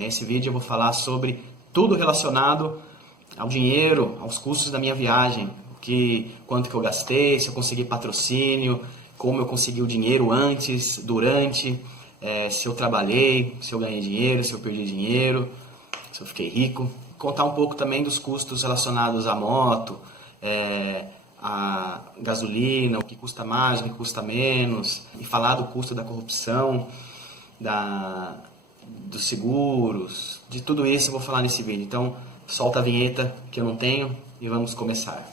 Nesse vídeo eu vou falar sobre tudo relacionado ao dinheiro, aos custos da minha viagem, quanto que eu gastei, se eu consegui patrocínio, como eu consegui o dinheiro antes, durante, se eu trabalhei, se eu ganhei dinheiro, se eu perdi dinheiro, se eu fiquei rico. Contar um pouco também dos custos relacionados à moto, a gasolina, o que custa mais, o que custa menos, e falar do custo da corrupção, dos seguros, de tudo isso eu vou falar nesse vídeo. Então solta a vinheta que eu não tenho e vamos começar.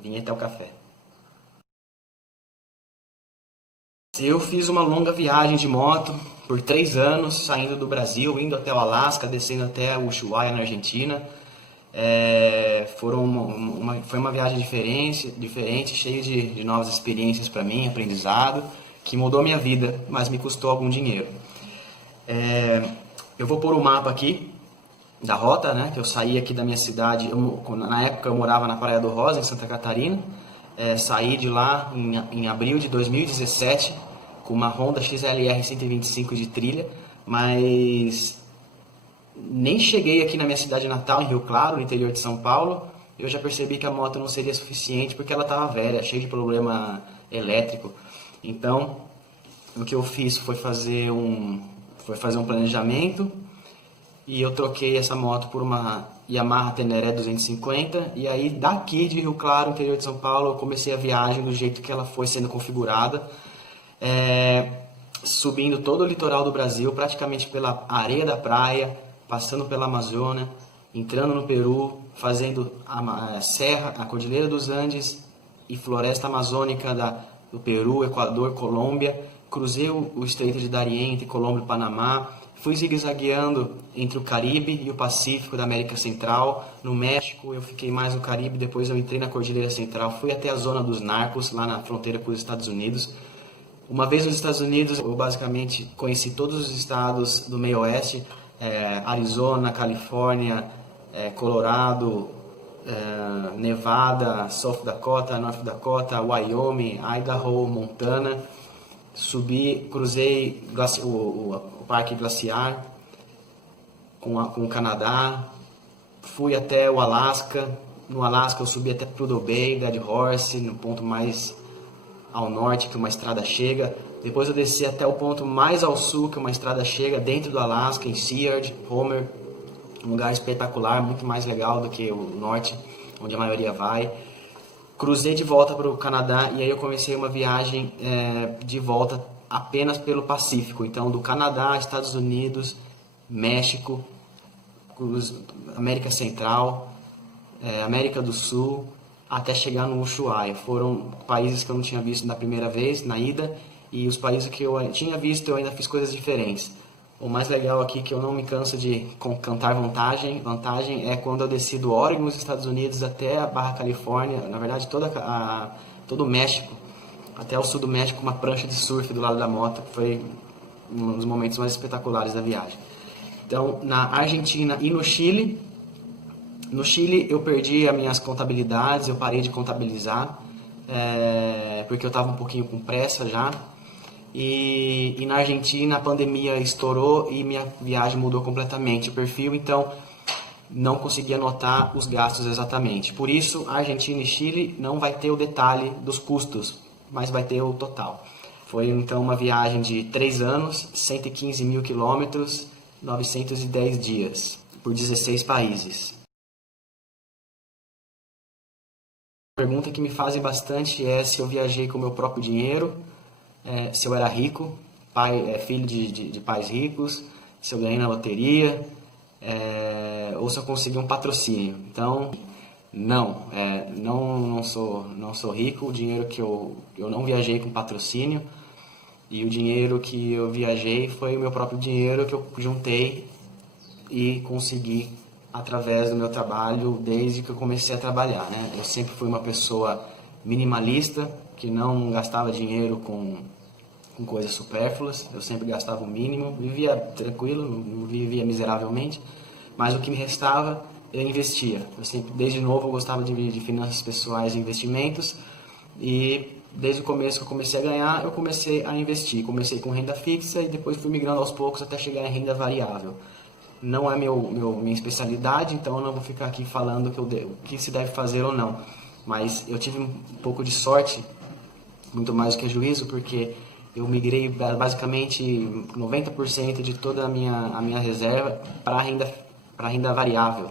Vinheta é o café. Eu fiz uma longa viagem de moto por 3 anos, saindo do Brasil, indo até o Alasca, descendo até o Ushuaia, na Argentina. Foi uma viagem diferente, cheia de novas experiências para mim, aprendizado, que mudou minha vida, mas me custou algum dinheiro. Eu vou pôr o mapa aqui da rota, né, que eu saí aqui da minha cidade. Na época eu morava na Praia do Rosa, em Santa Catarina. Saí de lá em abril de 2017 com uma Honda XLR 125 de trilha, mas nem cheguei aqui na minha cidade natal, em Rio Claro, no interior de São Paulo, eu já percebi que a moto não seria suficiente porque ela estava velha, cheia de problema elétrico. Então, o que eu fiz foi fazer um planejamento, e eu troquei essa moto por uma Yamaha Teneré 250, e aí daqui de Rio Claro, interior de São Paulo, eu comecei a viagem do jeito que ela foi sendo configurada, subindo todo o litoral do Brasil, praticamente pela areia da praia, passando pela Amazônia, entrando no Peru, fazendo a Serra, a Cordilheira dos Andes e Floresta Amazônica do Peru, Equador, Colômbia. Cruzei o Estreito de Darién entre Colômbia e Panamá. Fui zigue-zagueando entre o Caribe e o Pacífico da América Central. No México eu fiquei mais no Caribe, depois eu entrei na Cordilheira Central, fui até a zona dos Narcos, lá na fronteira com os Estados Unidos. Uma vez nos Estados Unidos, eu basicamente conheci todos os estados do meio oeste, Arizona, Califórnia, Colorado, Nevada, South Dakota, North Dakota, Wyoming, Idaho, Montana. Cruzei o Parque Glaciar com o Canadá, fui até o Alasca. No Alasca eu subi até Prudhoe Bay, Dead Horse, no ponto mais ao norte que uma estrada chega. Depois eu desci até o ponto mais ao sul que uma estrada chega, dentro do Alasca, em Seward, Homer, um lugar espetacular, muito mais legal do que o norte, onde a maioria vai. Cruzei de volta para o Canadá, e aí eu comecei uma viagem de volta apenas pelo Pacífico. Então, do Canadá, Estados Unidos, México, América Central, América do Sul, até chegar no Ushuaia. Foram países que eu não tinha visto na primeira vez, na ida, e os países que eu tinha visto eu ainda fiz coisas diferentes. O mais legal aqui, que eu não me canso de cantar vantagem é quando eu desci do Oregon, nos Estados Unidos, até a Barra Califórnia, na verdade todo o México, até o sul do México, uma prancha de surf do lado da moto, que foi um dos momentos mais espetaculares da viagem. Então, na Argentina e no Chile eu perdi as minhas contabilidades, eu parei de contabilizar, porque eu estava um pouquinho com pressa já. E na Argentina a pandemia estourou e minha viagem mudou completamente o perfil, então não consegui anotar os gastos exatamente. Por isso, Argentina e Chile não vai ter o detalhe dos custos, mas vai ter o total. Foi então uma viagem de 3 anos, 115 mil quilômetros, 910 dias, por 16 países. A pergunta que me fazem bastante é se eu viajei com o meu próprio dinheiro, se eu era rico, filho de pais ricos, se eu ganhei na loteria, ou se eu consegui um patrocínio. Então, não sou rico. O dinheiro que eu não viajei com patrocínio, E o dinheiro que eu viajei foi o meu próprio dinheiro que eu juntei e consegui através do meu trabalho desde que eu comecei a trabalhar, né? Eu sempre fui uma pessoa minimalista, que não gastava dinheiro com coisas supérfluas, eu sempre gastava o mínimo, vivia tranquilo, não vivia miseravelmente, mas o que me restava eu investia. Eu sempre, desde novo, eu gostava de finanças pessoais e investimentos, e desde o começo que eu comecei a ganhar, eu comecei a investir. Comecei com renda fixa e depois fui migrando aos poucos até chegar em renda variável. Não é minha especialidade, então eu não vou ficar aqui falando o que se deve fazer ou não. Mas eu tive um pouco de sorte, muito mais do que juízo, porque eu migrei basicamente 90% de toda a minha reserva para renda variável,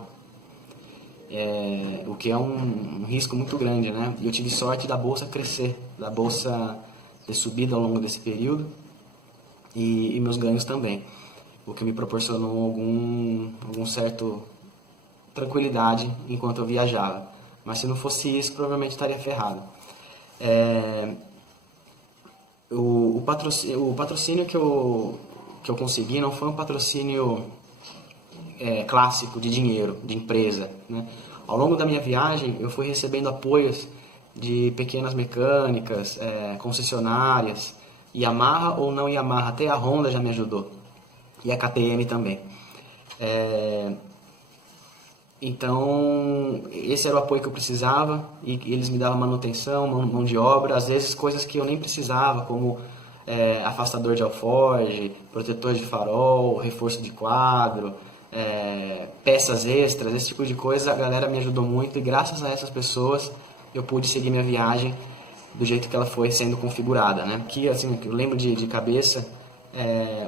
o que é um risco muito grande, né? E eu tive sorte da bolsa crescer, da bolsa ter subido ao longo desse período e meus ganhos também, o que me proporcionou algum certo tranquilidade enquanto eu viajava. Mas se não fosse isso, provavelmente estaria ferrado. É, o patrocínio que eu consegui não foi um patrocínio clássico de dinheiro, de empresa, né? Ao longo da minha viagem, eu fui recebendo apoios de pequenas mecânicas, concessionárias, Yamaha ou não Yamaha, até a Honda já me ajudou, e a KTM também. É, então, esse era o apoio que eu precisava e eles me davam manutenção, mão de obra, às vezes coisas que eu nem precisava, como afastador de alforge, protetor de farol, reforço de quadro, peças extras, esse tipo de coisa. A galera me ajudou muito e graças a essas pessoas eu pude seguir minha viagem do jeito que ela foi sendo configurada, né? Que assim, eu lembro de cabeça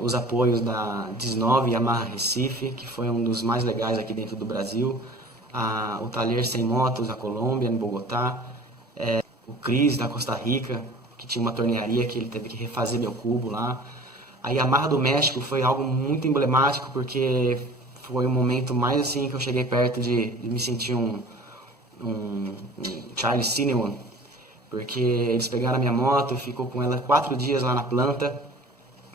os apoios da 19 Yamaha Recife, que foi um dos mais legais aqui dentro do Brasil, o Talher Sem Motos da Colômbia, em Bogotá, o Cris da Costa Rica, que tinha uma tornearia que ele teve que refazer meu cubo lá. A Yamaha do México foi algo muito emblemático, porque foi o momento mais assim que eu cheguei perto de me sentir um Charlie Cinnamon, porque eles pegaram a minha moto e ficou com ela 4 dias lá na planta,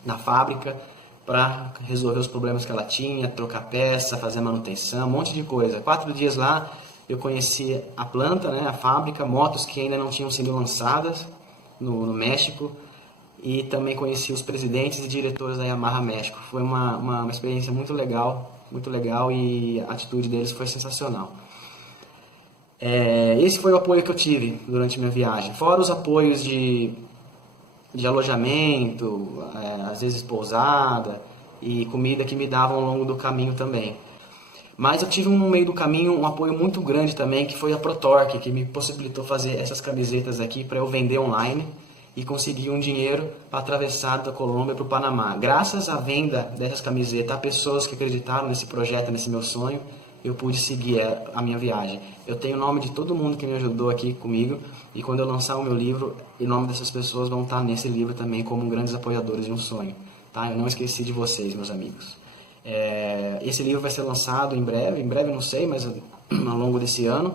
na fábrica, para resolver os problemas que ela tinha, trocar peça, fazer manutenção, um monte de coisa. 4 dias lá eu conheci a planta, né, a fábrica, motos que ainda não tinham sido lançadas no México, e também conheci os presidentes e diretores da Yamaha México. Foi uma experiência muito legal, e a atitude deles foi sensacional. Esse foi o apoio que eu tive durante minha viagem, fora os apoios de alojamento, às vezes pousada e comida que me davam ao longo do caminho também. Mas eu tive no meio do caminho um apoio muito grande também, que foi a ProTorque, que me possibilitou fazer essas camisetas aqui para eu vender online e conseguir um dinheiro para atravessar da Colômbia para o Panamá. Graças à venda dessas camisetas a pessoas que acreditaram nesse projeto, nesse meu sonho, eu pude seguir a minha viagem. Eu tenho o nome de todo mundo que me ajudou aqui comigo, e quando eu lançar o meu livro, o nome dessas pessoas vão estar nesse livro também como grandes apoiadores de um sonho. Tá? Eu não esqueci de vocês, meus amigos. Esse livro vai ser lançado em breve não sei, mas ao longo desse ano.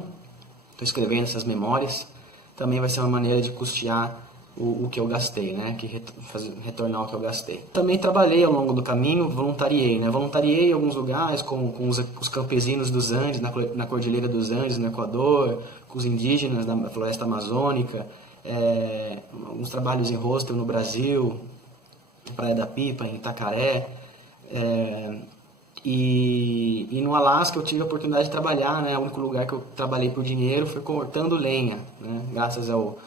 Estou escrevendo essas memórias. Também vai ser uma maneira de custear o que eu gastei, né? Retornar o que eu gastei. Também trabalhei ao longo do caminho, voluntariei, né? Voluntariei em alguns lugares com os campesinos dos Andes, na Cordilheira dos Andes, no Equador, com os indígenas da floresta amazônica, alguns trabalhos em hostel no Brasil, Praia da Pipa, em Itacaré, e no Alasca eu tive a oportunidade de trabalhar, né? O único lugar que eu trabalhei por dinheiro foi cortando lenha, né? Graças ao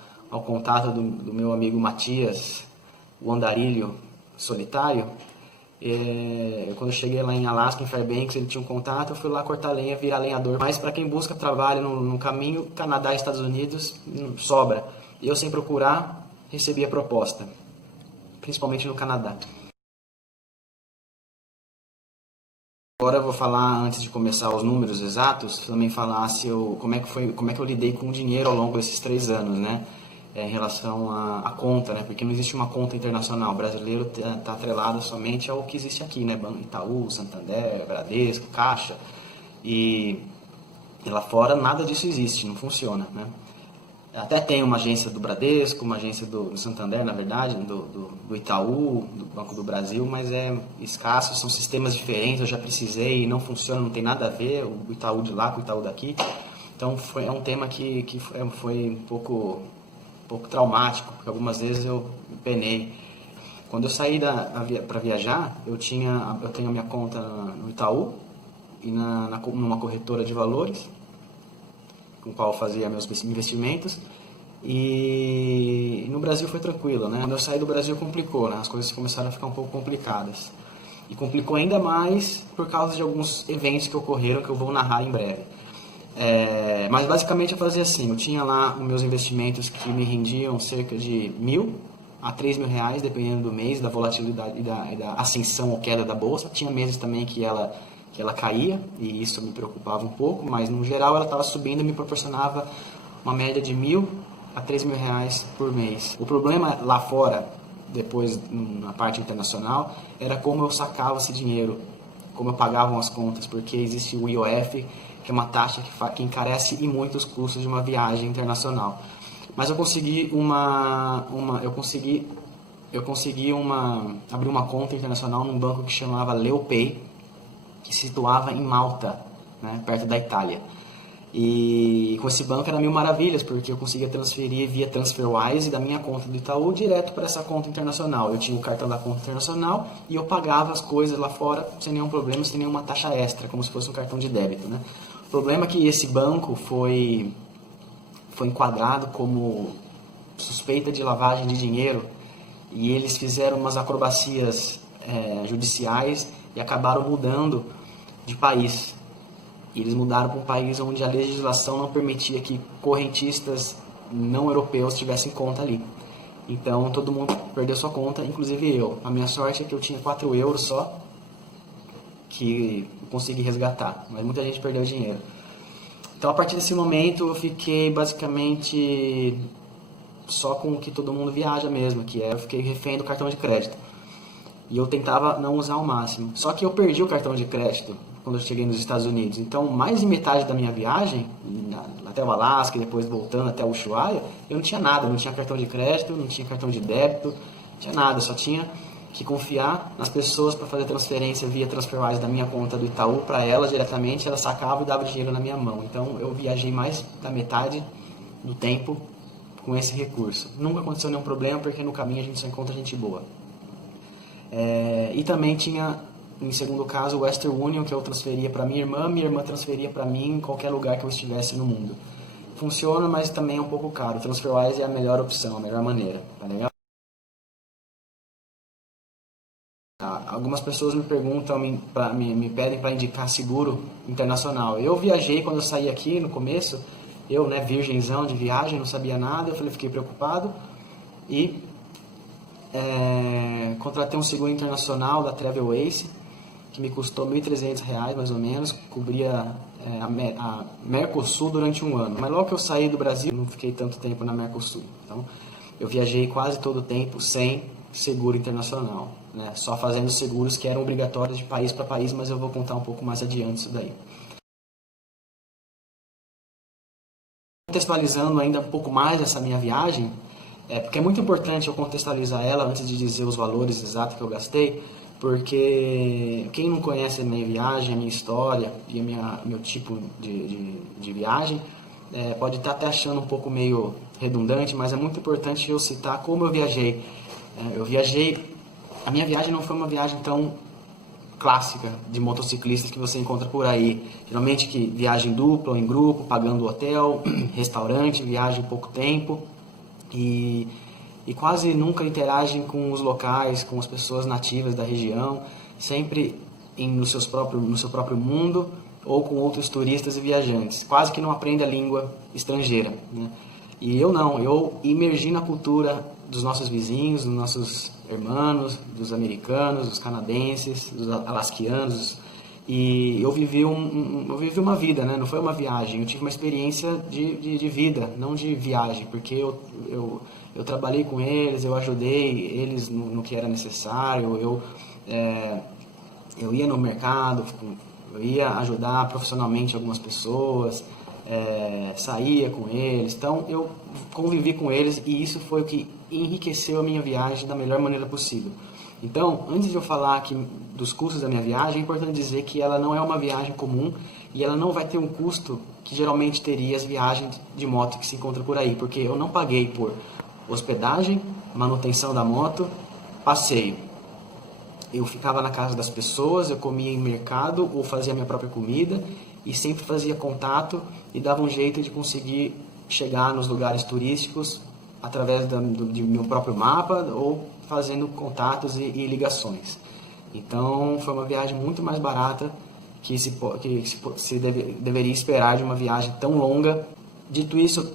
contato do meu amigo Matias, o andarilho solitário. Quando eu cheguei lá em Alasca, em Fairbanks, ele tinha um contato, eu fui lá cortar lenha, virar lenhador. Mas para quem busca trabalho no caminho, Canadá e Estados Unidos, sobra. Eu, sem procurar, recebi a proposta, principalmente no Canadá. Agora eu vou falar, antes de começar os números exatos, também falar como é que eu lidei com o dinheiro ao longo desses 3 anos, né? Em relação à conta, né? Porque não existe uma conta internacional. O brasileiro está atrelado somente ao que existe aqui, né? Banco Itaú, Santander, Bradesco, Caixa. E lá fora nada disso existe, não funciona, né? Até tem uma agência do Bradesco, uma agência do Santander, na verdade, do Itaú, do Banco do Brasil, mas é escasso, são sistemas diferentes, eu já precisei e não funciona, não tem nada a ver, o Itaú de lá com o Itaú daqui. Então é um tema que foi um pouco traumático, porque algumas vezes eu penei. Quando eu saí para viajar, eu tenho a minha conta no Itaú e numa corretora de valores, com o qual eu fazia meus investimentos. E no Brasil foi tranquilo, né? Quando eu saí do Brasil complicou, né? As coisas começaram a ficar um pouco complicadas. E complicou ainda mais por causa de alguns eventos que ocorreram que eu vou narrar em breve. Mas basicamente eu fazia assim, eu tinha lá os meus investimentos que me rendiam cerca de 1.000 a 3.000 reais, dependendo do mês, da volatilidade e da ascensão ou queda da bolsa. Tinha meses também que ela caía, e isso me preocupava um pouco, mas no geral ela estava subindo e me proporcionava uma média de 1.000 a 3.000 reais por mês. O problema lá fora, depois na parte internacional, era como eu sacava esse dinheiro, como eu pagava as contas, porque existe o IOF, que é uma taxa que encarece e muito os custos de uma viagem internacional. Mas eu consegui abrir uma conta internacional num banco que chamava Leopay, que se situava em Malta, né, perto da Itália. E com esse banco era mil maravilhas, porque eu conseguia transferir via TransferWise da minha conta do Itaú direto para essa conta internacional. Eu tinha o cartão da conta internacional e eu pagava as coisas lá fora sem nenhum problema, sem nenhuma taxa extra, como se fosse um cartão de débito, né? O problema é que esse banco foi enquadrado como suspeita de lavagem de dinheiro e eles fizeram umas acrobacias judiciais e acabaram mudando de país. E eles mudaram para um país onde a legislação não permitia que correntistas não europeus tivessem conta ali. Então todo mundo perdeu sua conta, inclusive eu. A minha sorte é que eu tinha 4 euros só que eu consegui resgatar, mas muita gente perdeu dinheiro. Então a partir desse momento eu fiquei basicamente só com o que todo mundo viaja mesmo, que é eu fiquei refém do cartão de crédito. E eu tentava não usar ao máximo. Só que eu perdi o cartão de crédito quando eu cheguei nos Estados Unidos. Então, mais de metade da minha viagem, até o Alasca e depois voltando até o Ushuaia, eu não tinha nada. Não tinha cartão de crédito, não tinha cartão de débito, não tinha nada. Só tinha que confiar nas pessoas para fazer transferência via TransferWise da minha conta do Itaú para ela diretamente. Ela sacava e dava o dinheiro na minha mão. Então, eu viajei mais da metade do tempo com esse recurso. Nunca aconteceu nenhum problema, porque no caminho a gente só encontra gente boa. E também tinha, em segundo caso, o Western Union, que eu transferia para minha irmã transferia para mim em qualquer lugar que eu estivesse no mundo. Funciona, mas também é um pouco caro. O TransferWise é a melhor opção, a melhor maneira, tá legal? Algumas pessoas me perguntam, me pedem para indicar seguro internacional. Eu viajei quando eu saí aqui no começo, eu, né, virgenzão de viagem, não sabia nada, fiquei preocupado e contratei um seguro internacional da Travel Ace, que me custou R$ 1.300 mais ou menos, cobria a Mercosul durante um ano. Mas logo que eu saí do Brasil, não fiquei tanto tempo na Mercosul. Então, eu viajei quase todo o tempo sem seguro internacional, né? Só fazendo seguros que eram obrigatórios de país para país, mas eu vou contar um pouco mais adiante isso daí. Contextualizando ainda um pouco mais essa minha viagem, porque é muito importante eu contextualizar ela antes de dizer os valores exatos que eu gastei, porque quem não conhece a minha viagem, a minha história e meu tipo de viagem, pode estar até achando um pouco meio redundante, mas é muito importante eu citar como eu viajei. A minha viagem não foi uma viagem tão clássica de motociclistas que você encontra por aí. Geralmente que viagem dupla ou em grupo, pagando hotel, restaurante, viagem pouco tempo e quase nunca interagem com os locais, com as pessoas nativas da região, sempre no seu próprio mundo ou com outros turistas e viajantes. Quase que não aprende a língua estrangeira, né? E eu não, eu imergi na cultura dos nossos vizinhos, dos nossos irmãos, dos americanos, dos canadenses, dos alasquianos, e eu vivi uma vida, né? Não foi uma viagem, eu tive uma experiência de vida, não de viagem, porque eu trabalhei com eles, eu ajudei eles no que era necessário, eu ia no mercado, eu ia ajudar profissionalmente algumas pessoas, saía com eles, então eu convivi com eles e isso foi o que enriqueceu a minha viagem da melhor maneira possível. Então, antes de eu falar aqui dos custos da minha viagem, é importante dizer que ela não é uma viagem comum e ela não vai ter um custo que geralmente teria as viagens de moto que se encontram por aí, porque eu não paguei por hospedagem, manutenção da moto, passeio. Eu ficava na casa das pessoas, eu comia em mercado ou fazia minha própria comida e sempre fazia contato e dava um jeito de conseguir chegar nos lugares turísticos através de meu próprio mapa ou fazendo contatos e ligações. Então foi uma viagem muito mais barata que deveria esperar de uma viagem tão longa. Dito isso,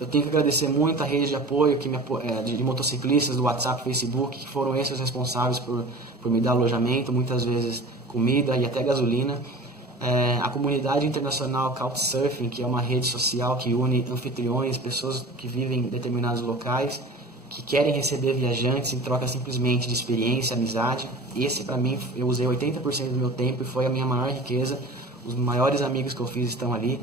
eu tenho que agradecer muito a rede de apoio de motociclistas do WhatsApp, Facebook, que foram esses os responsáveis por me dar alojamento, muitas vezes comida e até gasolina. A comunidade internacional Couchsurfing, que é uma rede social que une anfitriões, pessoas que vivem em determinados locais, que querem receber viajantes em troca simplesmente de experiência, amizade. Esse, para mim, eu usei 80% do meu tempo e foi a minha maior riqueza. Os maiores amigos que eu fiz estão ali.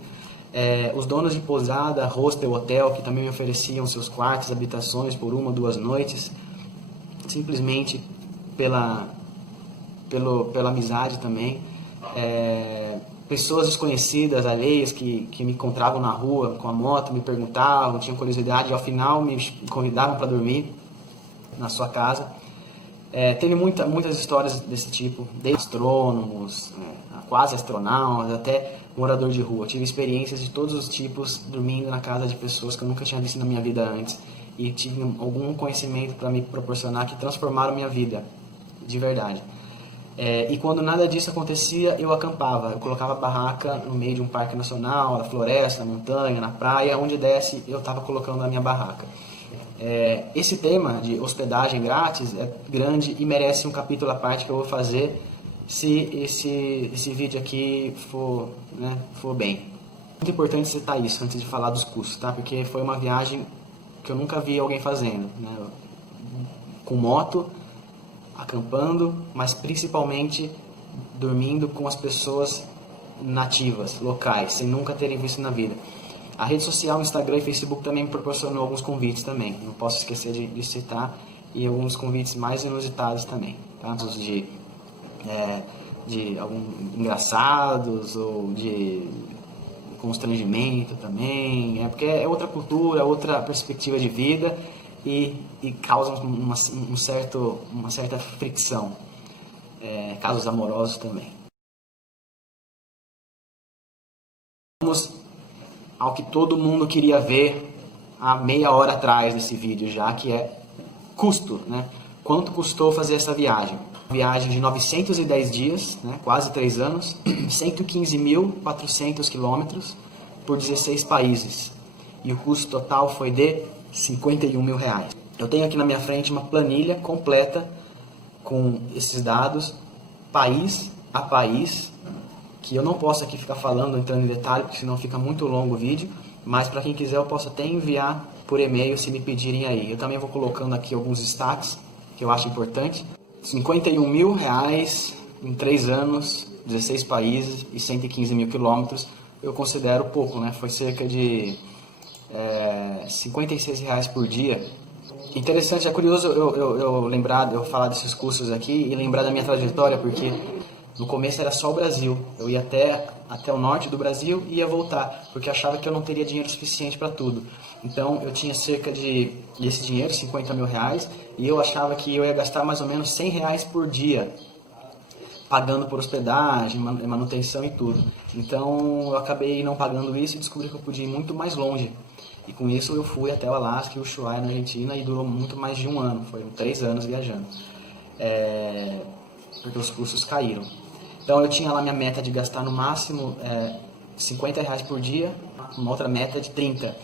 Os donos de pousada, hostel, hotel, que também me ofereciam seus quartos, habitações por 1 ou 2 noites, simplesmente pela amizade também. Pessoas desconhecidas, alheias, que me encontravam na rua com a moto, me perguntavam, tinham curiosidade e ao final me convidavam para dormir na sua casa. Teve muitas histórias desse tipo, desde astrônomos, quase astronautas, até morador de rua. Tive experiências de todos os tipos, dormindo na casa de pessoas que eu nunca tinha visto na minha vida antes. E tive algum conhecimento para me proporcionar que transformaram minha vida, de verdade. E quando nada disso acontecia, eu acampava. Eu colocava barraca no meio de um parque nacional, na floresta, na montanha, na praia, onde desse, eu estava colocando a minha barraca. Esse tema de hospedagem grátis é grande e merece um capítulo à parte que eu vou fazer se esse vídeo aqui for bem. Muito importante citar isso antes de falar dos custos, tá? Porque foi uma viagem que eu nunca vi alguém fazendo, né? Com moto, acampando, mas principalmente dormindo com as pessoas nativas, locais, sem nunca terem visto na vida. A rede social, Instagram e Facebook também me proporcionou alguns convites também, não posso esquecer de citar, e alguns convites mais inusitados também, tá? De alguns engraçados ou de constrangimento também, porque é outra cultura, outra perspectiva de vida e causa uma certa fricção, casos amorosos também. Vamos ao que todo mundo queria ver há meia hora atrás desse vídeo já, que é custo, né? Quanto custou fazer essa viagem? Viagem de 910 dias, né? Quase 3 anos, 115.400 quilômetros por 16 países. E o custo total foi de 51 mil reais. Eu tenho aqui na minha frente uma planilha completa com esses dados, país a país, que eu não posso aqui ficar falando, entrando em detalhe, porque senão fica muito longo o vídeo, mas para quem quiser eu posso até enviar por e-mail se me pedirem aí. Eu também vou colocando aqui alguns destaques que eu acho importante. 51 mil reais em 3 anos, 16 países e 115 mil quilômetros, eu considero pouco, né? Foi cerca de 56 reais por dia. Interessante, é curioso eu falar desses custos aqui e lembrar da minha trajetória, porque no começo era só o Brasil. Eu ia até o norte do Brasil e ia voltar, porque eu achava que eu não teria dinheiro suficiente para tudo. Então eu tinha cerca desse dinheiro, 50 mil reais, e eu achava que eu ia gastar mais ou menos 100 reais por dia, pagando por hospedagem, manutenção e tudo. Então eu acabei não pagando isso e descobri que eu podia ir muito mais longe. E com isso eu fui até o Alasca e o Ushuaia na Argentina e durou muito mais de 1 ano, foram 3 anos viajando. Porque os custos caíram. Então eu tinha lá minha meta de gastar no máximo 50 reais por dia, uma outra meta de 30.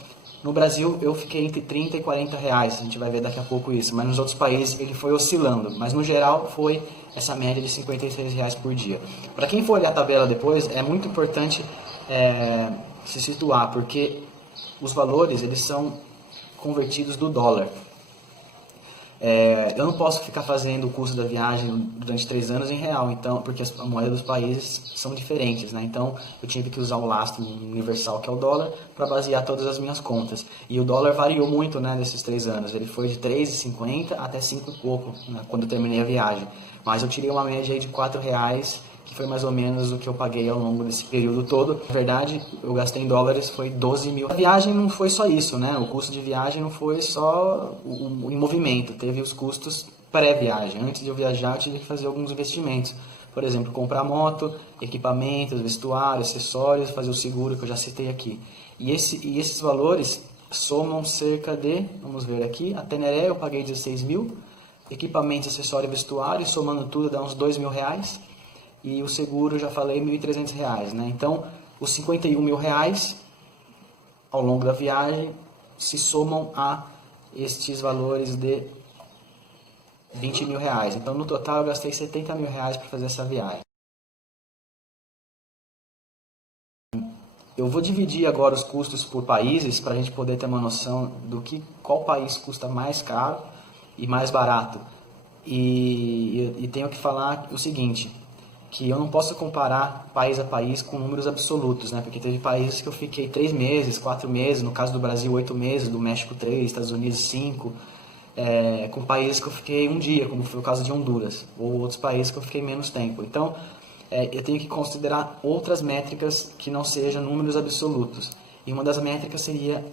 No Brasil eu fiquei entre 30 e 40 reais, a gente vai ver daqui a pouco isso, mas nos outros países ele foi oscilando, mas no geral foi essa média de 56 reais por dia. Para quem for olhar a tabela depois, é muito importante se situar, porque os valores eles são convertidos do dólar. Eu não posso ficar fazendo o custo da viagem durante 3 anos em real, então, porque a moeda dos países são diferentes, né? Então eu tive que usar o lastro universal, que é o dólar, para basear todas as minhas contas. E o dólar variou muito, né, nesses 3 anos. Ele foi de 3,50 até 5 e pouco, né, quando eu terminei a viagem. Mas eu tirei uma média aí de R$ 4, que foi mais ou menos o que eu paguei ao longo desse período todo. Na verdade, eu gastei em dólares, foi 12 mil. A viagem não foi só isso, né? O custo de viagem não foi só em movimento, teve os custos pré-viagem. Antes de eu viajar, eu tive que fazer alguns investimentos. Por exemplo, comprar moto, equipamentos, vestuário, acessórios, fazer o seguro que eu já citei aqui. E esses valores somam cerca de, vamos ver aqui, a Teneré eu paguei 16 mil, equipamentos, acessório e vestuário, somando tudo dá uns R$ 2.000. E o seguro, já falei, R$ 1.300, né? Então, os R$ 51.000 ao longo da viagem se somam a estes valores de R$ 20.000. Então, no total, eu gastei R$ 70.000 para fazer essa viagem. Eu vou dividir agora os custos por países para a gente poder ter uma noção do que qual país custa mais caro e mais barato. E tenho que falar o seguinte, que eu não posso comparar país a país com números absolutos, né? Porque teve países que eu fiquei 3 meses, 4 meses, no caso do Brasil 8 meses, do México 3, Estados Unidos 5, com países que eu fiquei um dia, como foi o caso de Honduras, ou outros países que eu fiquei menos tempo. Então, eu tenho que considerar outras métricas que não sejam números absolutos. E uma das métricas seria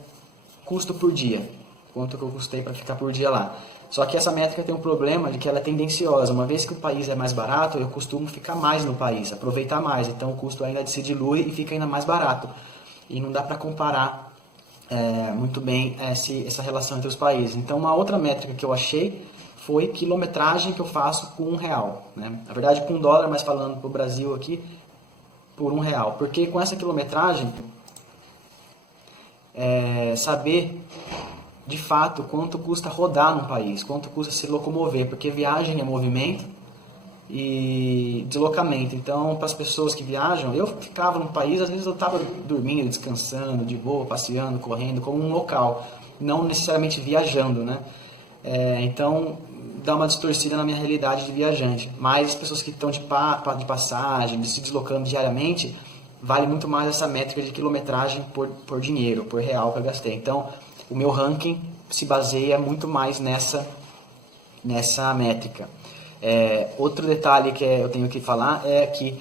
custo por dia, quanto que eu custei para ficar por dia lá. Só que essa métrica tem um problema de que ela é tendenciosa. Uma vez que o país é mais barato, eu costumo ficar mais no país, aproveitar mais. Então o custo ainda se dilui e fica ainda mais barato. E não dá para comparar muito bem essa relação entre os países. Então uma outra métrica que eu achei foi quilometragem que eu faço com R$ 1, né? Na verdade com $1, mas falando para o Brasil aqui, por R$ 1. Porque com essa quilometragem, saber de fato quanto custa rodar num país, quanto custa se locomover, porque viagem é movimento e deslocamento. Então, para as pessoas que viajam, eu ficava num país, às vezes eu estava dormindo, descansando, de boa, passeando, correndo, como um local, não necessariamente viajando, né? Então, dá uma distorcida na minha realidade de viajante. Mas as pessoas que estão de passagem, de se deslocando diariamente, vale muito mais essa métrica de quilometragem por dinheiro, por real que eu gastei. Então, o meu ranking se baseia muito mais nessa métrica. Outro detalhe que eu tenho que falar é que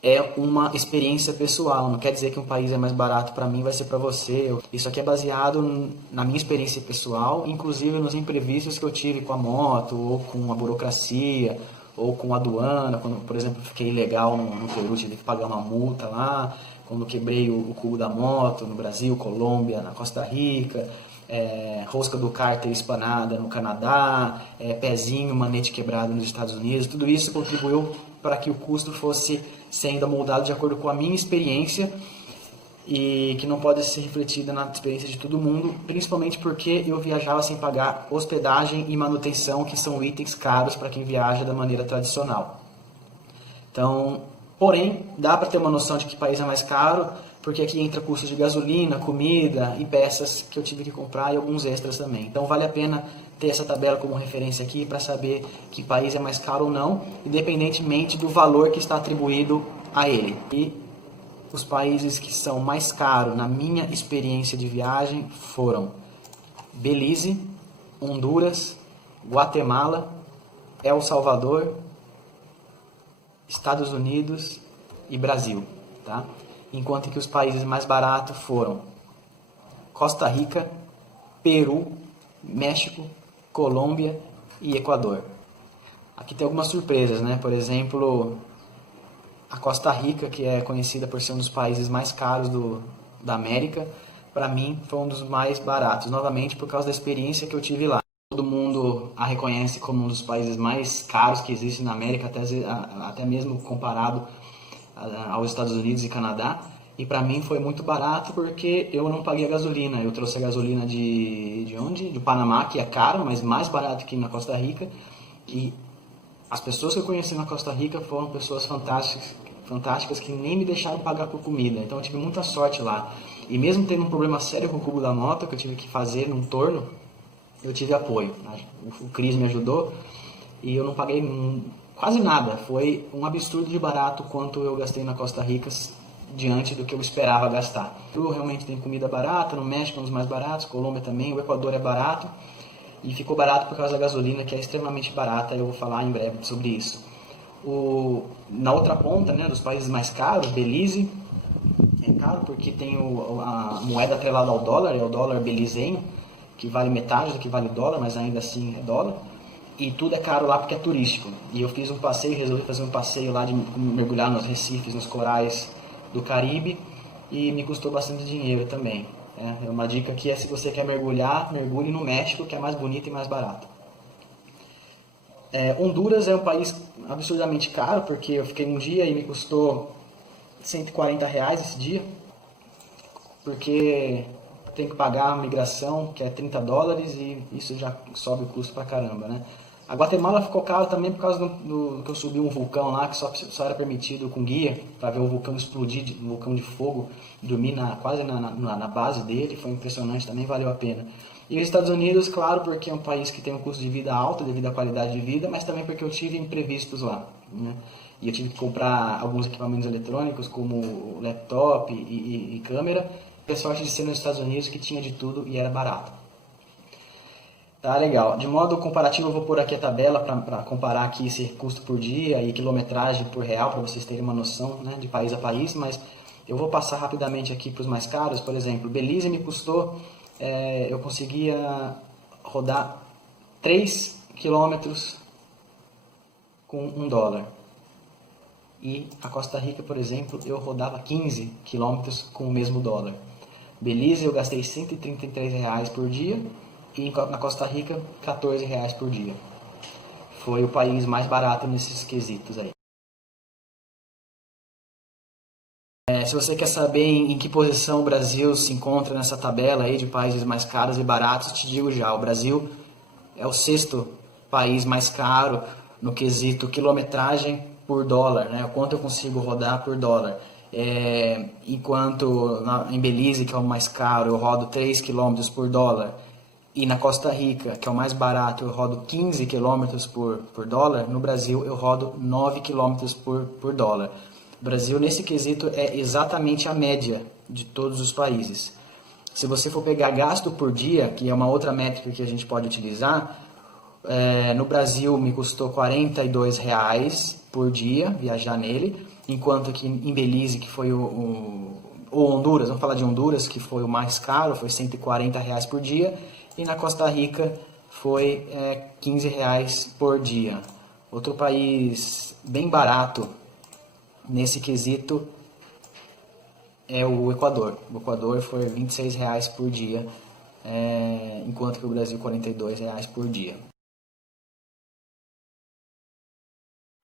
é uma experiência pessoal, não quer dizer que um país é mais barato para mim, vai ser para você. Isso aqui é baseado na minha experiência pessoal, inclusive nos imprevistos que eu tive com a moto, ou com a burocracia, ou com a aduana, quando, por exemplo, fiquei ilegal no Peru, tive que pagar uma multa lá, quando quebrei o cubo da moto no Brasil, Colômbia, na Costa Rica, rosca do cárter espanada no Canadá, pezinho, manete quebrado nos Estados Unidos, tudo isso contribuiu para que o custo fosse sendo amoldado de acordo com a minha experiência e que não pode ser refletida na experiência de todo mundo, principalmente porque eu viajava sem pagar hospedagem e manutenção, que são itens caros para quem viaja da maneira tradicional. Então, porém, dá para ter uma noção de que país é mais caro, porque aqui entra custos de gasolina, comida e peças que eu tive que comprar e alguns extras também. Então vale a pena ter essa tabela como referência aqui para saber que país é mais caro ou não, independentemente do valor que está atribuído a ele. E os países que são mais caros, na minha experiência de viagem, foram Belize, Honduras, Guatemala, El Salvador, Estados Unidos e Brasil, tá? Enquanto que os países mais baratos foram Costa Rica, Peru, México, Colômbia e Equador. Aqui tem algumas surpresas, né? Por exemplo, a Costa Rica, que é conhecida por ser um dos países mais caros da América, para mim foi um dos mais baratos, novamente por causa da experiência que eu tive lá. Todo mundo a reconhece como um dos países mais caros que existe na América, até mesmo comparado aos Estados Unidos e Canadá. E para mim foi muito barato porque eu não paguei a gasolina. Eu trouxe a gasolina de onde? Do Panamá, que é caro, mas mais barato que na Costa Rica. E as pessoas que eu conheci na Costa Rica foram pessoas fantásticas que nem me deixaram pagar por comida. Então eu tive muita sorte lá. E mesmo tendo um problema sério com o cubo da moto, que eu tive que fazer num torno, eu tive apoio. O Cris me ajudou e eu não paguei quase nada. Foi um absurdo de barato quanto eu gastei na Costa Rica diante do que eu esperava gastar. Eu realmente tem comida barata, no México é um dos mais baratos, Colômbia também, o Equador é barato e ficou barato por causa da gasolina, que é extremamente barata. Eu vou falar em breve sobre isso. Na outra ponta, né, dos países mais caros, Belize é caro porque tem a moeda atrelada ao dólar, é o dólar belizenho, que vale metade do que vale dólar, mas ainda assim é dólar. E tudo é caro lá porque é turístico. E eu fiz um passeio, resolvi fazer um passeio lá de mergulhar nos recifes, nos corais do Caribe, e me custou bastante dinheiro também. Uma dica aqui é: se você quer mergulhar, mergulhe no México, que é mais bonito e mais barato. Honduras é um país absurdamente caro, porque eu fiquei um dia e me custou R$ 140 esse dia, porque tem que pagar a migração, que é $30, e isso já sobe o custo pra caramba, né? A Guatemala ficou caro também por causa do que eu subi um vulcão lá, que só era permitido com guia, para ver o vulcão explodir, um vulcão de fogo, dormir quase na base dele, foi impressionante, também valeu a pena. E os Estados Unidos, claro, porque é um país que tem um custo de vida alto devido à qualidade de vida, mas também porque eu tive imprevistos lá, né? E eu tive que comprar alguns equipamentos eletrônicos, como laptop e câmera. Tive a sorte de ser nos Estados Unidos, que tinha de tudo e era barato. Tá, legal. De modo comparativo, eu vou pôr aqui a tabela para comparar aqui esse custo por dia e quilometragem por real, para vocês terem uma noção, né, de país a país, mas eu vou passar rapidamente aqui para os mais caros. Por exemplo, Belize me custou, eu conseguia rodar 3 quilômetros com $1. E a Costa Rica, por exemplo, eu rodava 15 quilômetros com o mesmo dólar. Belize eu gastei R$ 133 por dia e na Costa Rica R$ 14 por dia. Foi o país mais barato nesses quesitos aí. Se você quer saber em que posição o Brasil se encontra nessa tabela aí de países mais caros e baratos, te digo já, o Brasil é o 6º país mais caro no quesito quilometragem por dólar, né? O quanto eu consigo rodar por dólar. Enquanto em Belize, que é o mais caro, eu rodo 3 km por dólar, e na Costa Rica, que é o mais barato, eu rodo 15 km por dólar, no Brasil eu rodo 9 km por dólar. O Brasil, nesse quesito, é exatamente a média de todos os países. Se você for pegar gasto por dia, que é uma outra métrica que a gente pode utilizar, no Brasil me custou R$ 42 por dia viajar nele, enquanto que em Belize, que foi ou Honduras, vamos falar de Honduras, que foi o mais caro, foi R$ 140 por dia, e na Costa Rica foi R$ 15 por dia. Outro país bem barato nesse quesito é o Equador. O Equador foi R$ 26 por dia, enquanto que o Brasil R$ 42 por dia.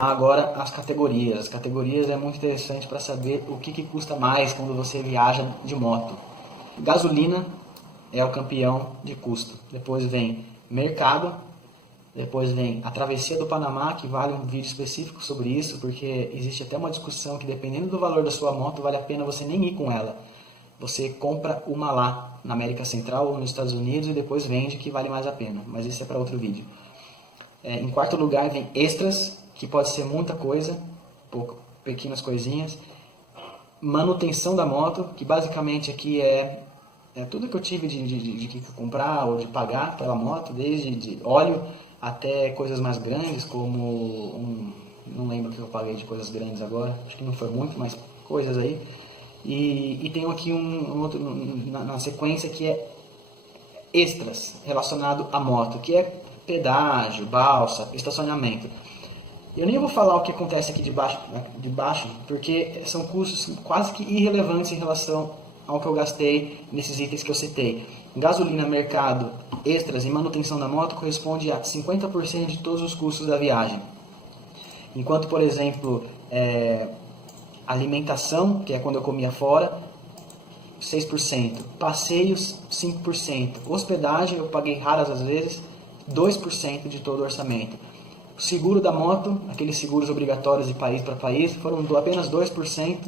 Agora as categorias. As categorias é muito interessante para saber o que custa mais quando você viaja de moto. Gasolina é o campeão de custo. Depois vem mercado. Depois vem a travessia do Panamá, que vale um vídeo específico sobre isso, porque existe até uma discussão que, dependendo do valor da sua moto, vale a pena você nem ir com ela. Você compra uma lá na América Central ou nos Estados Unidos e depois vende, que vale mais a pena. Mas isso é para outro vídeo. Em quarto lugar vem extras, que pode ser muita coisa, pequenas coisinhas. Manutenção da moto, que basicamente aqui é tudo que eu tive de comprar ou de pagar pela moto, desde de óleo até coisas mais grandes, como não lembro o que eu paguei de coisas grandes agora, acho que não foi muito, mas coisas aí. E tenho aqui um outro na sequência que é extras relacionado à moto, que é pedágio, balsa, estacionamento. Eu nem vou falar o que acontece aqui de baixo, porque são custos quase que irrelevantes em relação ao que eu gastei nesses itens que eu citei. Gasolina, mercado, extras e manutenção da moto corresponde a 50% de todos os custos da viagem. Enquanto, por exemplo, alimentação, que é quando eu comia fora, 6%. Passeios, 5%. Hospedagem, eu paguei raras às vezes, 2% de todo o orçamento. Seguro da moto, aqueles seguros obrigatórios de país para país, foram apenas 2%.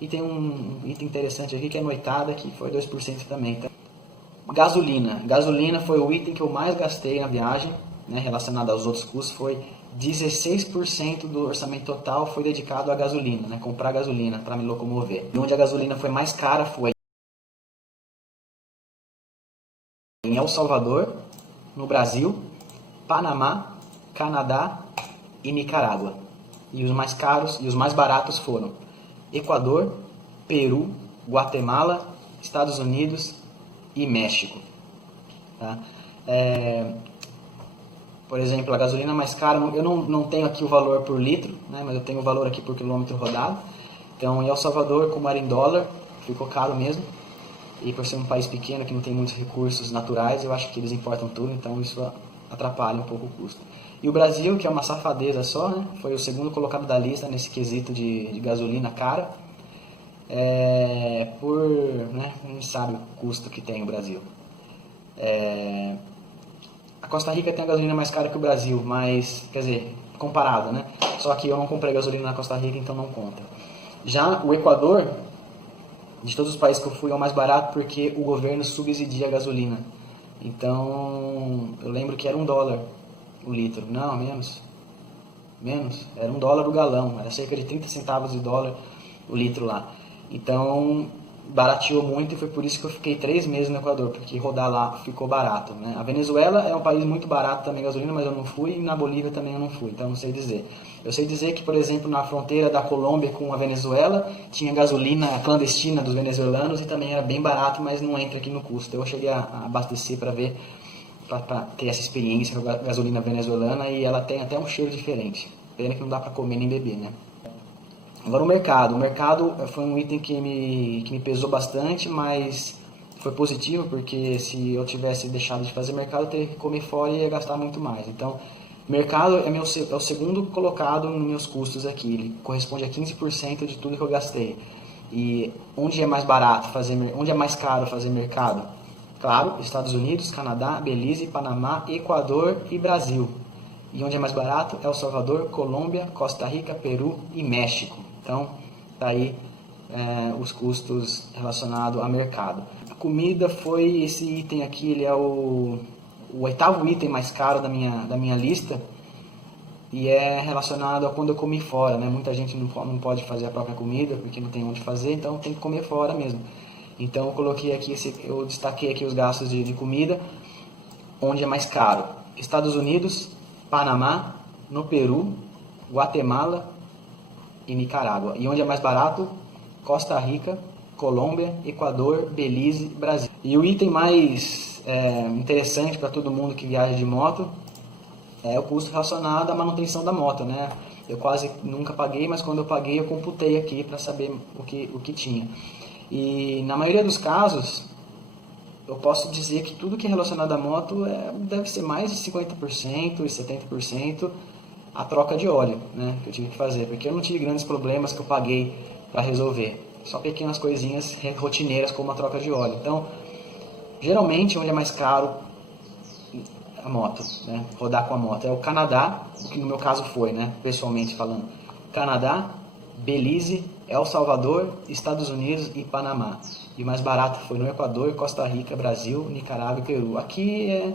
E tem um item interessante aqui que é noitada, que foi 2% também. Tá? Gasolina. Gasolina foi o item que eu mais gastei na viagem, né, relacionado aos outros custos. Foi 16% do orçamento total foi dedicado à gasolina, né, comprar gasolina para me locomover. E onde a gasolina foi mais cara foi em El Salvador, no Brasil, Panamá, Canadá e Nicarágua. E os mais caros e os mais baratos foram Equador, Peru, Guatemala, Estados Unidos e México. Tá? Por exemplo, a gasolina mais cara, eu não tenho aqui o valor por litro, né, mas eu tenho o valor aqui por quilômetro rodado. Então, em El Salvador, como era em dólar, ficou caro mesmo. E por ser um país pequeno que não tem muitos recursos naturais, eu acho que eles importam tudo, então isso atrapalha um pouco o custo. E o Brasil, que é uma safadeza só, né, foi o segundo colocado da lista nesse quesito de gasolina cara. Né, não sabe o custo que tem o Brasil. A Costa Rica tem a gasolina mais cara que o Brasil, mas, quer dizer, comparado, né? Só que eu não comprei gasolina na Costa Rica, então não conta. Já o Equador, de todos os países que eu fui, é o mais barato porque o governo subsidia a gasolina. Então, eu lembro que era $1 o litro. Não, menos. Era $1 o galão. Era cerca de 30 centavos de dólar o litro lá. Então, barateou muito e foi por isso que eu fiquei 3 meses no Equador, porque rodar lá ficou barato, né? A Venezuela é um país muito barato também gasolina, mas eu não fui, e na Bolívia também eu não fui, então não sei dizer. Eu sei dizer que, por exemplo, na fronteira da Colômbia com a Venezuela, tinha gasolina clandestina dos venezuelanos e também era bem barato, mas não entra aqui no custo. Eu cheguei a abastecer para ver, para ter essa experiência com a gasolina venezuelana, e ela tem até um cheiro diferente. Pena que não dá para comer nem beber, né? Agora o mercado foi um item que me pesou bastante, mas foi positivo, porque se eu tivesse deixado de fazer mercado, eu teria que comer fora e ia gastar muito mais. Então, mercado é o segundo colocado nos meus custos aqui, ele corresponde a 15% de tudo que eu gastei. E onde é mais barato onde é mais caro fazer mercado? Claro, Estados Unidos, Canadá, Belize, Panamá, Equador e Brasil. E onde é mais barato? El Salvador, Colômbia, Costa Rica, Peru e México. Então, tá aí os custos relacionados a mercado. A comida foi esse item aqui, ele é o 8º item mais caro da minha lista. E é relacionado a quando eu comi fora, né? Muita gente não pode fazer a própria comida porque não tem onde fazer, então tem que comer fora mesmo. Então eu coloquei aqui, eu destaquei aqui os gastos de comida, onde é mais caro. Estados Unidos, Panamá, no Peru, Guatemala e Nicarágua. E onde é mais barato? Costa Rica, Colômbia, Equador, Belize, Brasil. E o item mais interessante para todo mundo que viaja de moto é o custo relacionado à manutenção da moto, né? Eu quase nunca paguei, mas quando eu paguei eu computei aqui para saber o que tinha. E na maioria dos casos, eu posso dizer que tudo que é relacionado à moto deve ser mais de 50% e 70% a troca de óleo, né, que eu tive que fazer, porque eu não tive grandes problemas que eu paguei para resolver, só pequenas coisinhas rotineiras como a troca de óleo. Então, geralmente onde é mais caro a moto, né, rodar com a moto, é o Canadá, o que no meu caso foi, né, pessoalmente falando, Canadá, Belize, El Salvador, Estados Unidos e Panamá. E o mais barato foi no Equador, Costa Rica, Brasil, Nicarágua e Peru. Aqui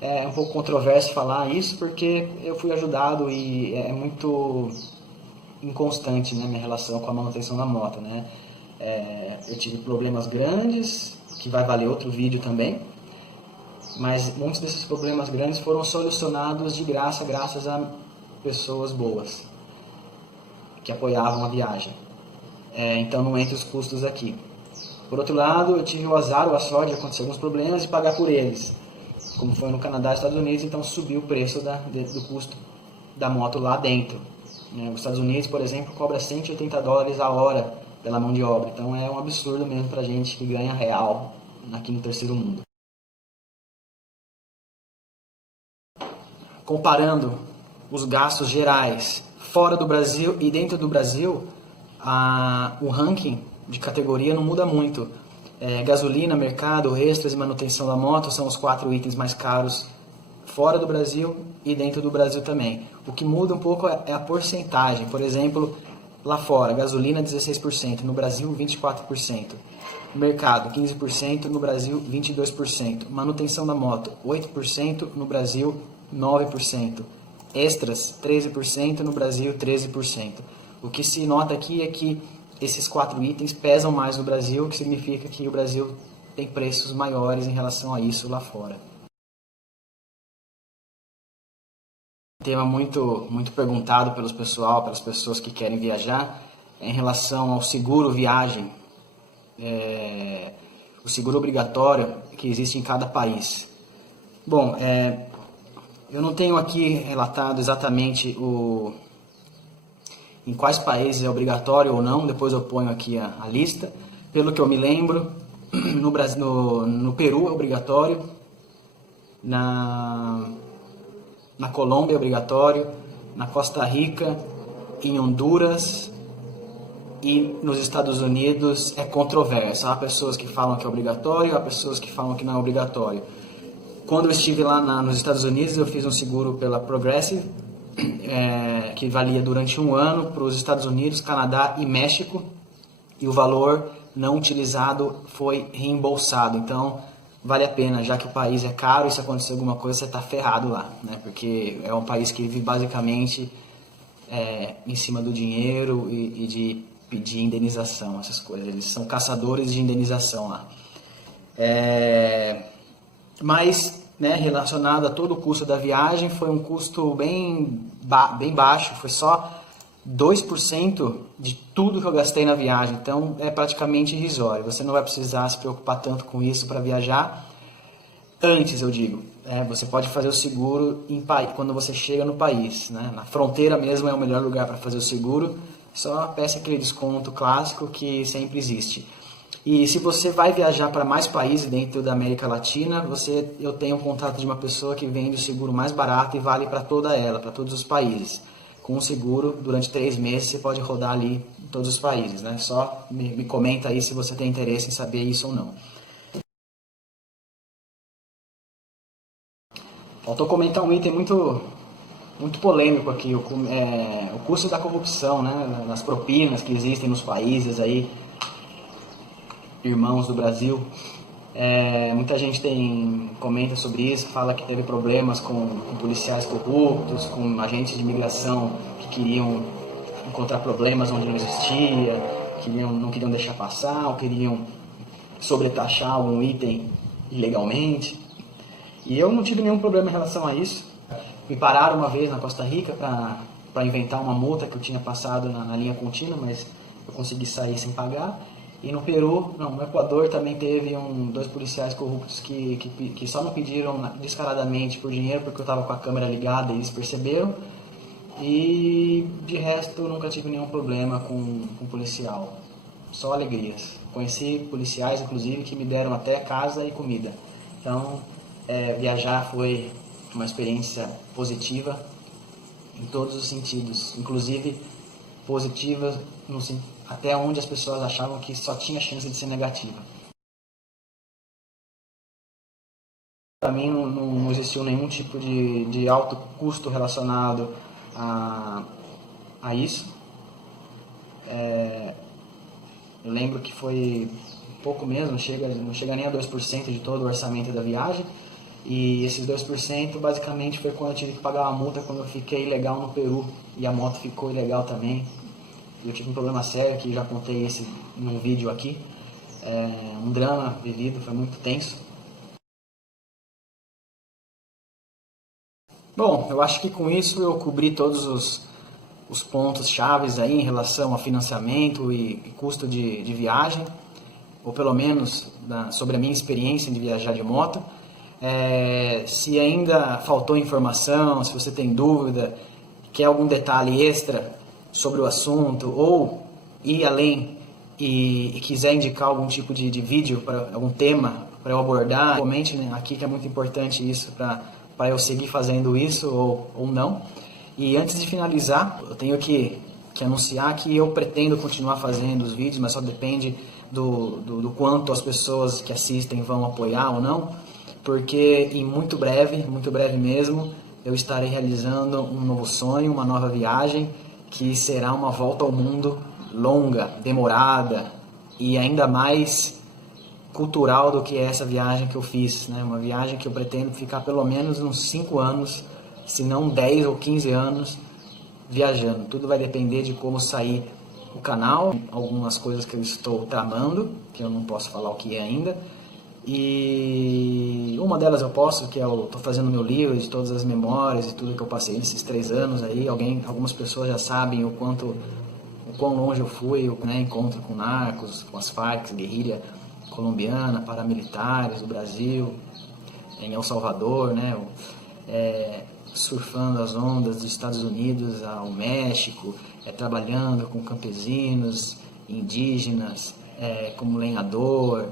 é um pouco controverso falar isso, porque eu fui ajudado e é muito inconstante, né, minha relação com a manutenção da moto, né? Eu tive problemas grandes, que vai valer outro vídeo também, mas muitos desses problemas grandes foram solucionados de graça, graças a pessoas boas que apoiavam a viagem. Então não entra os custos aqui. Por outro lado, eu tive o azar ou a sorte de acontecer alguns problemas e pagar por eles, como foi no Canadá e Estados Unidos, então subiu o preço do custo da moto lá dentro. Os Estados Unidos, por exemplo, cobra $180 a hora pela mão de obra, então é um absurdo mesmo pra gente que ganha real aqui no terceiro mundo. Comparando os gastos gerais fora do Brasil e dentro do Brasil, o ranking de categoria não muda muito. Gasolina, mercado, extras e manutenção da moto são os 4 itens mais caros fora do Brasil e dentro do Brasil também. O que muda um pouco é a porcentagem. Por exemplo, lá fora, gasolina 16%, no Brasil 24%. Mercado, 15%, no Brasil, 22%. Manutenção da moto, 8%, no Brasil, 9%. Extras, 13%, no Brasil, 13%. O que se nota aqui é que esses 4 itens pesam mais no Brasil, o que significa que o Brasil tem preços maiores em relação a isso lá fora. Um tema muito perguntado pelos pelas pessoas que querem viajar, é em relação ao seguro viagem, o seguro obrigatório que existe em cada país. Bom, eu não tenho aqui relatado exatamente em quais países é obrigatório ou não, depois eu ponho aqui a lista. Pelo que eu me lembro, no Brasil, no Peru é obrigatório, na Colômbia é obrigatório, na Costa Rica, em Honduras e nos Estados Unidos é controverso. Há pessoas que falam que é obrigatório, há pessoas que falam que não é obrigatório. Quando eu estive lá nos Estados Unidos, eu fiz um seguro pela Progressive, que valia durante 1 ano para os Estados Unidos, Canadá e México, e o valor não utilizado foi reembolsado. Então, vale a pena, já que o país é caro e se acontecer alguma coisa, você está ferrado lá, né? Porque é um país que vive basicamente em cima do dinheiro e de pedir indenização, essas coisas. Eles são caçadores de indenização lá. Mas, né, relacionado a todo o custo da viagem, foi um custo bem baixo, foi só 2% de tudo que eu gastei na viagem, então é praticamente irrisório. Você não vai precisar se preocupar tanto com isso para viajar. Antes, eu digo, você pode fazer o seguro quando você chega no país, né? Na fronteira mesmo é o melhor lugar para fazer o seguro, só peça aquele desconto clássico que sempre existe. E se você vai viajar para mais países dentro da América Latina, eu tenho um contato de uma pessoa que vende o seguro mais barato e vale para para todos os países. Com um seguro, durante 3 meses, você pode rodar ali em todos os países, né? Só me comenta aí se você tem interesse em saber isso ou não. Faltou comentar um item muito polêmico aqui, o custo da corrupção, né? Das propinas que existem nos países aí, irmãos do Brasil. Muita gente comenta sobre isso, fala que teve problemas com policiais corruptos, com agentes de imigração que queriam encontrar problemas onde não existia, não queriam deixar passar, ou queriam sobretaxar um item ilegalmente. E eu não tive nenhum problema em relação a isso. Me pararam uma vez na Costa Rica para inventar uma multa que eu tinha passado na linha contínua, mas eu consegui sair sem pagar. E no Peru, no Equador também teve 2 policiais corruptos que só me pediram descaradamente por dinheiro porque eu estava com a câmera ligada e eles perceberam. E de resto nunca tive nenhum problema com policial, só alegrias. Conheci policiais inclusive que me deram até casa e comida. Então viajar foi uma experiência positiva em todos os sentidos, inclusive positiva até onde as pessoas achavam que só tinha chance de ser negativa. Para mim não existiu nenhum tipo de alto custo relacionado a isso. Eu lembro que foi pouco mesmo, não chega nem a 2% de todo o orçamento da viagem. E esses 2% basicamente foi quando eu tive que pagar uma multa quando eu fiquei ilegal no Peru e a moto ficou ilegal também. Eu tive um problema sério que já contei num vídeo aqui. Um drama vivido, foi muito tenso. Bom, eu acho que com isso eu cobri todos os pontos chaves aí em relação a financiamento e custo de viagem, ou pelo menos sobre a minha experiência de viajar de moto. Se ainda faltou informação, se você tem dúvida, quer algum detalhe extra sobre o assunto, ou ir além e quiser indicar algum tipo de vídeo, para algum tema para eu abordar, comente, né, aqui, que é muito importante isso para eu seguir fazendo isso ou não. E antes de finalizar, eu tenho que anunciar que eu pretendo continuar fazendo os vídeos, mas só depende do quanto as pessoas que assistem vão apoiar ou não, porque em muito breve mesmo, eu estarei realizando um novo sonho, uma nova viagem, que será uma volta ao mundo longa, demorada e ainda mais cultural do que é essa viagem que eu fiz, né? Uma viagem que eu pretendo ficar pelo menos uns 5 anos, se não 10 ou 15 anos viajando. Tudo vai depender de como sair o canal, algumas coisas que eu estou tramando, que eu não posso falar o que é ainda. E uma delas eu posso, que eu estou fazendo meu livro de todas as memórias e tudo que eu passei nesses 3 anos aí. Algumas pessoas já sabem o quão longe eu fui, né, encontro com narcos, com as Farc, guerrilha colombiana, paramilitares do Brasil, em El Salvador, né, surfando as ondas dos Estados Unidos ao México, trabalhando com campesinos, indígenas, como lenhador,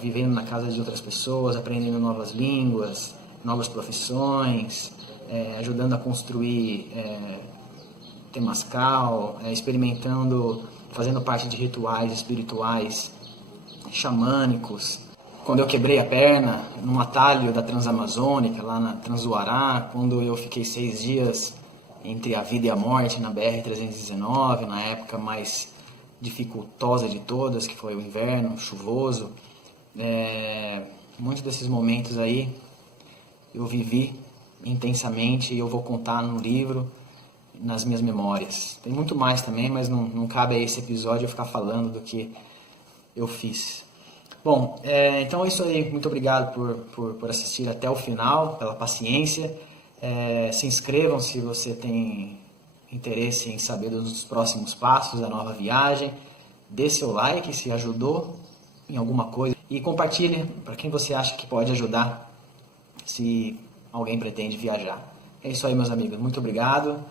vivendo na casa de outras pessoas, aprendendo novas línguas, novas profissões, ajudando a construir temazcal, experimentando, fazendo parte de rituais espirituais xamânicos. Quando eu quebrei a perna num atalho da Transamazônica, lá na Transuará, quando eu fiquei 6 dias entre a vida e a morte na BR-319, na época mais dificultosa de todas, que foi o inverno, chuvoso. Muitos desses momentos aí eu vivi intensamente e eu vou contar no livro, nas minhas memórias. Tem muito mais também, mas não cabe a esse episódio eu ficar falando do que eu fiz. Bom, então é isso aí. Muito obrigado por assistir até o final, pela paciência. Se inscrevam se você tem interesse em saber dos próximos passos da nova viagem. Dê seu like se ajudou em alguma coisa. E compartilhe para quem você acha que pode ajudar se alguém pretende viajar. É isso aí, meus amigos. Muito obrigado.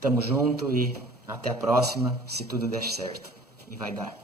Tamo junto e até a próxima, se tudo der certo. E vai dar.